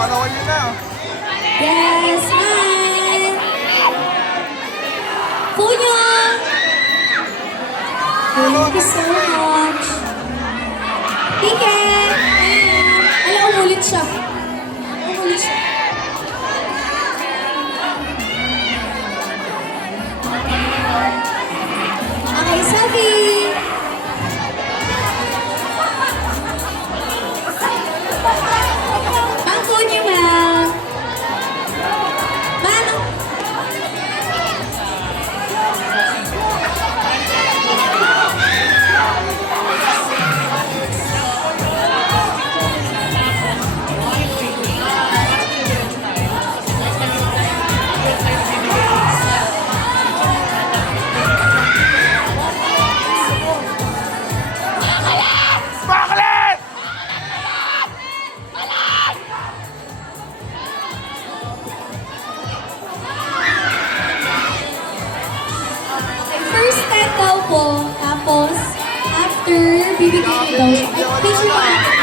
Nakalawan nyo na. Yes, hi! Punyo! Thank you so much. Ticket! Alam, umulit siya. Umulit siya. Okay, selfie! Ang punyo, ma'am. Ma'am, Bakit? first step daw po, tapos after bibigyan niyo daw siya. Picture mo natin.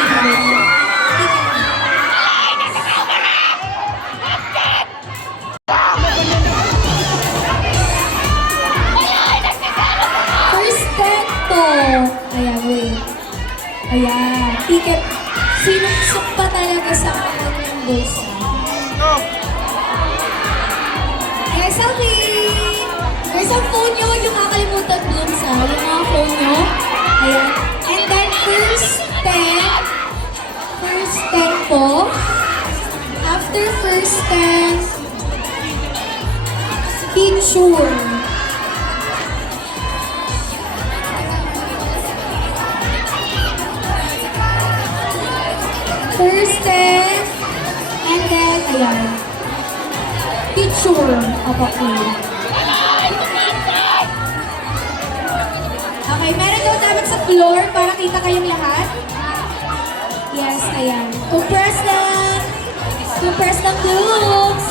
First step po. Ayan, wait. Ayan, ticket. Sinusok pa talaga sa kanyang bulsa. No. Okay, selfie! There's ang phone nyo, huwag yung kakalimutan dun sa yung mga phone nyo. Ayan. And then first 10 po. After first 10, picture. First 10, and then, ayan. Picture. Okay. Okay, meron daw dapat sa floor para kita kayong lahat. Yes, ayan. Compress lang. Compress lang looks.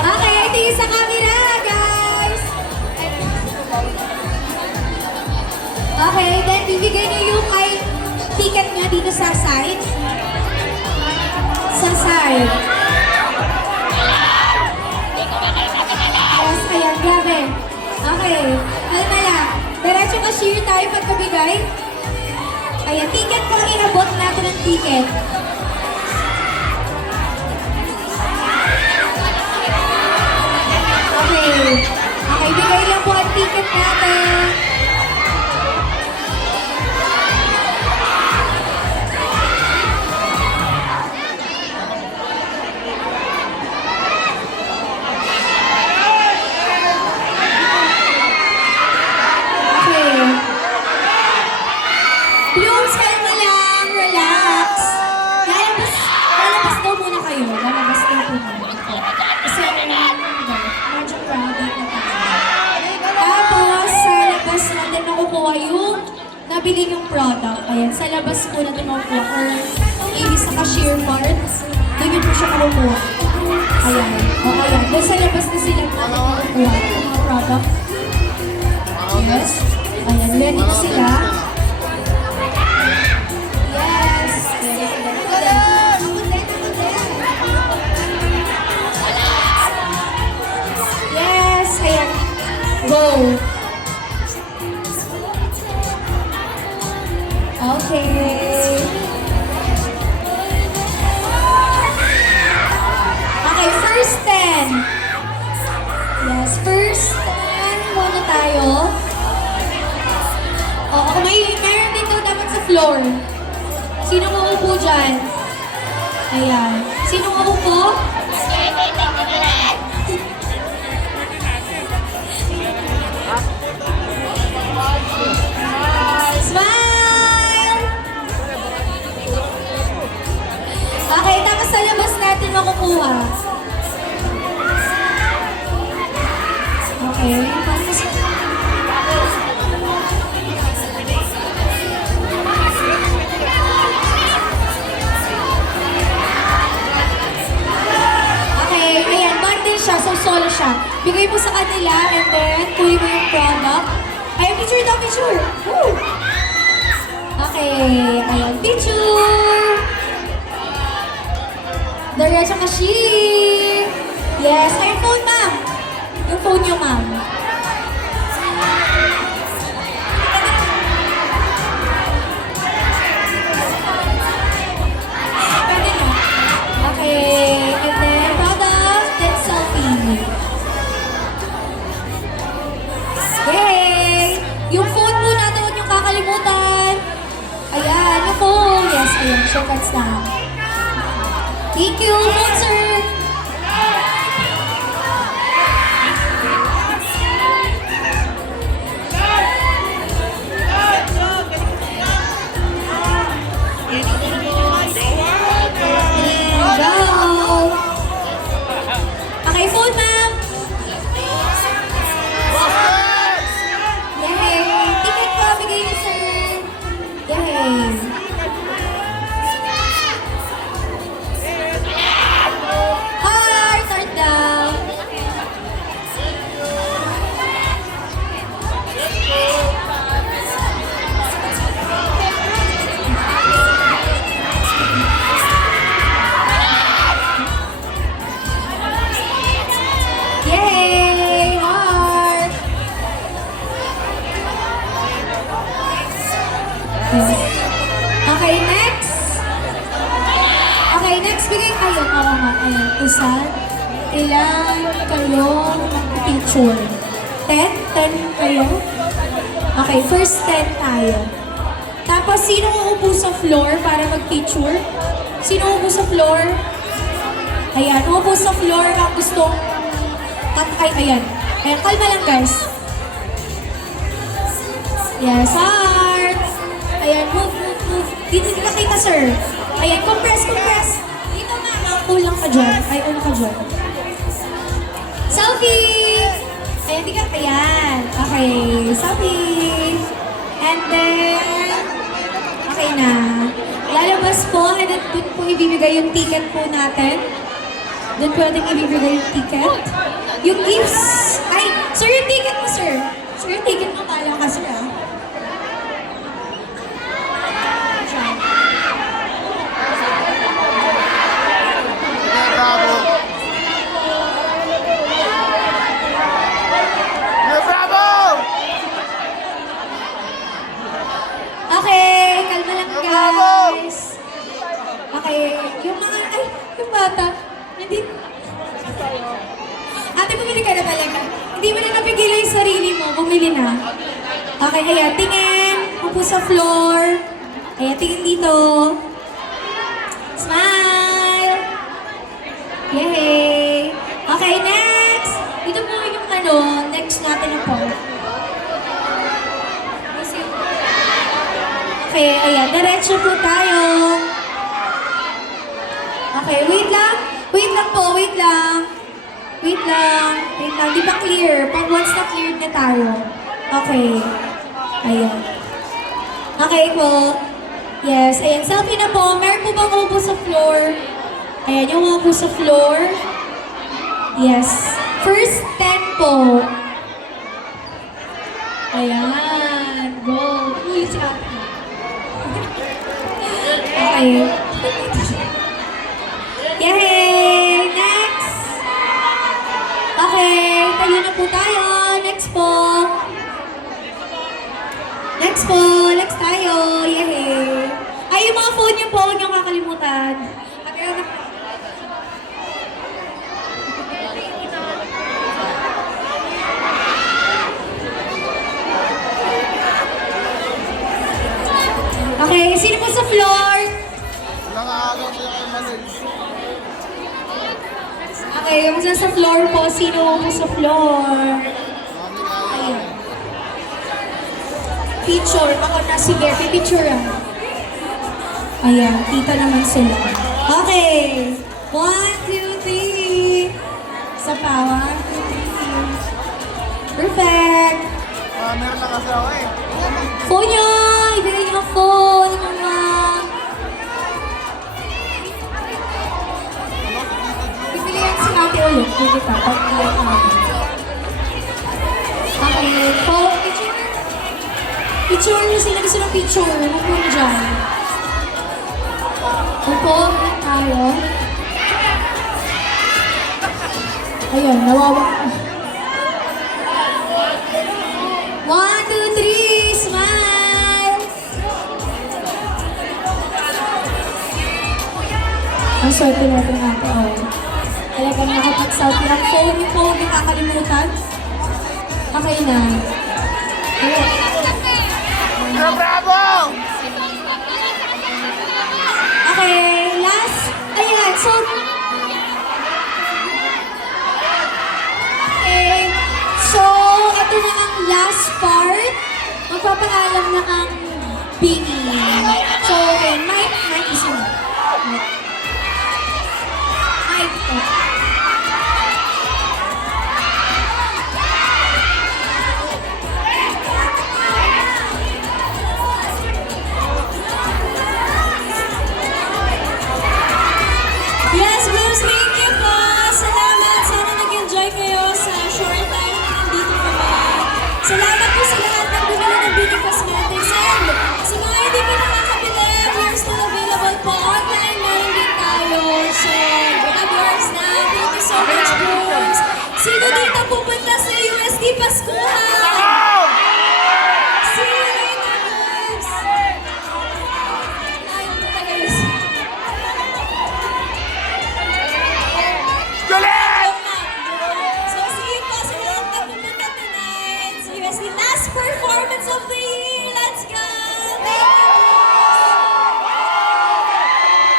Okay, tingin sa camera, guys. Okay, then bibigay niyo yung ticket niya dito sa side. Sa side. Yes, ayan, grabe. Okay, kalma lang. Diretso cashier tayo pagkabigay. Ayan, ticket po, inabot natin ang ticket. Okay. Okay, bigay lang po ang ticket natin. Okay. Blooms, kalma lang, relax. Lalabas daw muna kayo. Lalabas daw po muna. Kasi medyo crowded na tayo. Tapos, sa labas natin makukuha yung nabili yung product. Ayan, sa labas po natin makukuha. Or maybe sa cashier part, doon po siya makukuha. Ayan. O, ayan. Doon sa labas na sila makukuha yung mga product. Yes. Ayan, ready na sila. Yes. Yes, ayan. Go. Okay. Okay, first 10. Yes, first 10 muna tayo. Oo, meron dito dapat sa floor. Sino mauupo dyan? Ayan. Sino mauupo? Smile! Okay, tapos sa labas natin makukuha. Okay, tapos... siya, so solo siya. Bigay mo sa kanila and then kunin mo yung product. Ay, picture daw, picture. Woo! Okay, ayan, picture. Diretso kasi. Yes, ay, phone, ma'am. Yung phone niyo, ma'am. Pwede na. Okay, and then product, then selfie. Yay! Yung phone muna daw yung kakalimutan. Ayan, yung phone. Yes, ayan, show cards na. Thank you, phone, sir. Go! Okay, phone, ma'am. Yay! Ticket po, bigay niyo, sir. Yay! Heart down. Yay! Heart! Okay, next. Okay, next. Bigay kayo. Oo nga. Ayan. Isa. Ilan kayong picture? 10? 10 kayo? Okay, first 10 tayo. Tapos, sino uupo sa floor para mag-picture? Sino uupo sa floor? Ayan, uupo sa floor ang gustong ayan. Ayan, kalma lang, guys. Yes, heart. Ayan, move. Dito kita, sir. Ayan, compress. Dito, ma'am. Cool lang ka dyan. Ay, una ka dyan. Selfie! Ayan, di ka. Ayan. Okay, selfie. And then, okay na. Lalabas po, and then dun po ibibigay yung ticket po natin. Dun pwedeng ibibigay yung ticket. Yung gifts. Ay, sir, yung ticket mo, sir. Sir, yung ticket mo, pala ka, sir, ah. Bravo! Bravo! Okay, kalma lang, guys. Okay, yung mga, yung bata, hindi, ate, bumili ka na talaga. Hindi mo na napigilan yung sarili mo, bumili na. Okay, ayan, tingin. Upo sa floor. Ayan, tingin dito. Smile! Yay! Okay, next! Dito po yung next natin na po. Okay, ayan, diretso po tayo. Okay, wait lang. Wait lang po, wait lang. Wait lang. Di ba clear? Pag once na cleared na tayo. Okay. Ayan. Okay po. Yes, ayan. Selfie na po. Meron po bang upo sa floor? Ayan, yung upo sa floor. Yes. First 10 po. Ayan. Go. Uy, si ate. Okay. Yay! Next! Okay, tayo na po tayo. Next po. Next tayo. Yay! Ay, yung mga phone niyo po, huwag niyong kakalimutan. At ayun na. Okay, sino po sa floor? Nakakagaw siya kay Manil. Okay, yung sa floor po, sino po sa floor? Ayun. Picture. Ako na, sige, picture lang. Ayan, kita naman sila. Okay. 1, 2, 3. Isa pa, 1, 2, 3. Perfect. Meron lang kasi ako eh. Phone nyo! Ibigay nyo ang phone. Mga... Bibili yan si ate ulit. Pwede ka. Pag-iyan ka. Okay. Phone. Picture. Picture, sino gusto ng picture? Upo dyan. Upo tayo. Ayun, nawawa. 1, 2, 3, smile! Ang swerte natin ate, oh. Talagang nakapag-selfie. Ang phone yung kakalimutan. Okay na. Ayun. Bravo! Okay, last. Ayan, so... Okay, so ito na ang last part. Magpapaalam na ang Bini. So, okay, mic isa na. Mic to. Yes, Blooms, thank you po. Salamat. Sana nag-enjoy kayo sa short time na nandito kami. Salamat po sa lahat ng bumili ng Beauty Cosmetics. And sa mga hindi pa nakakabili, we're still available po. Online meron din tayo. So, grab yours na. Thank you so much, Blooms. Sino dito pupunta sa USD Pascuhan? See you later, Blooms. Ayaw mo talaga yun. Galit! So, see you po sa lahat na pumunta tonight. So, USD last performance of the year. Let's go!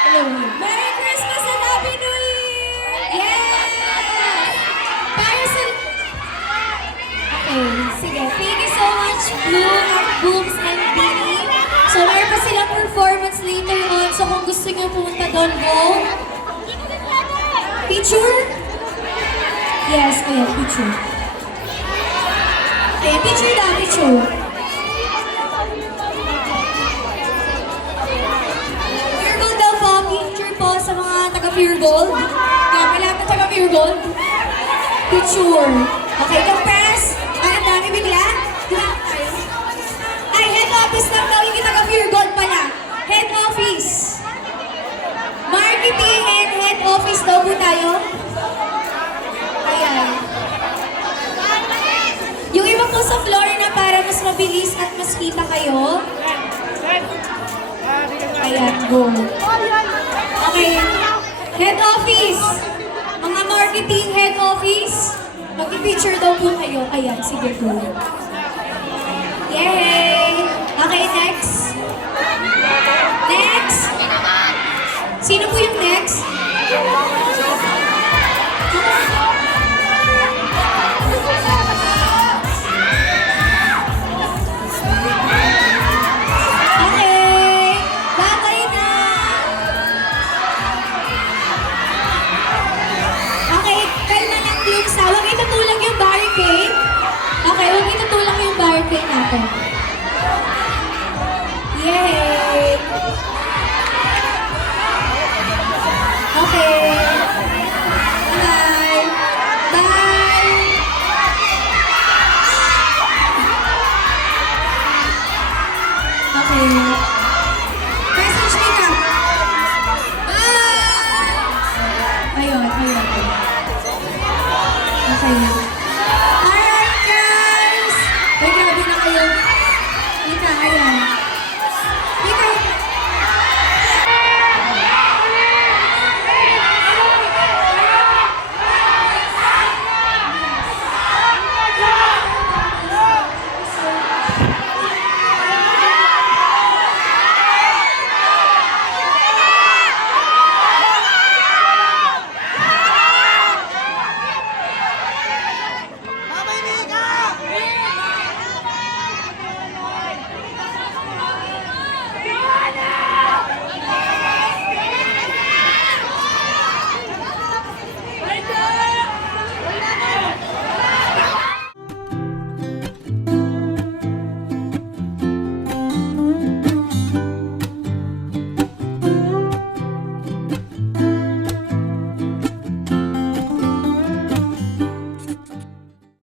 Thank you! Merry Christmas and Happy New Year! Yes! Para sa... Okay, sige. Thank you so much, Bloom at Booms and Bini. So, meron pa silang performance later on. So, kung gusto nyo pumunta doon, go. Picture? Yes, ayan, picture. Ayan, picture daw, picture. Pure Gold daw po, picture po sa mga taga-Pure Gold. Kaya may lahat ng taga-Pure Gold. Picture. Okay, compress. Ay, ang dami bigla. Diba? Ay, head office lang daw, yung taga-Pure Gold pala. Head office. Marketing and head office daw po tayo. Ayan. Yung iba po sa floor na para mas mabilis at mas kita kayo. Ayan, go. Okay. Head office. Mga marketing head office. Mag-picture daw po kayo. Ayan, sige, go. Yay! Okay, next. Next. Sino po yung next? Okay. Babay na. Okay, kalma lang yung sa. Huwag itutulang yung barricade. Okay, huwag itutulang yung barricade natin. Yay! Okay. Bye. Bye. Okay. Message me na. Bye. Ayun. Okay. Alright, guys. Ay, grabe na kayo. Ayan.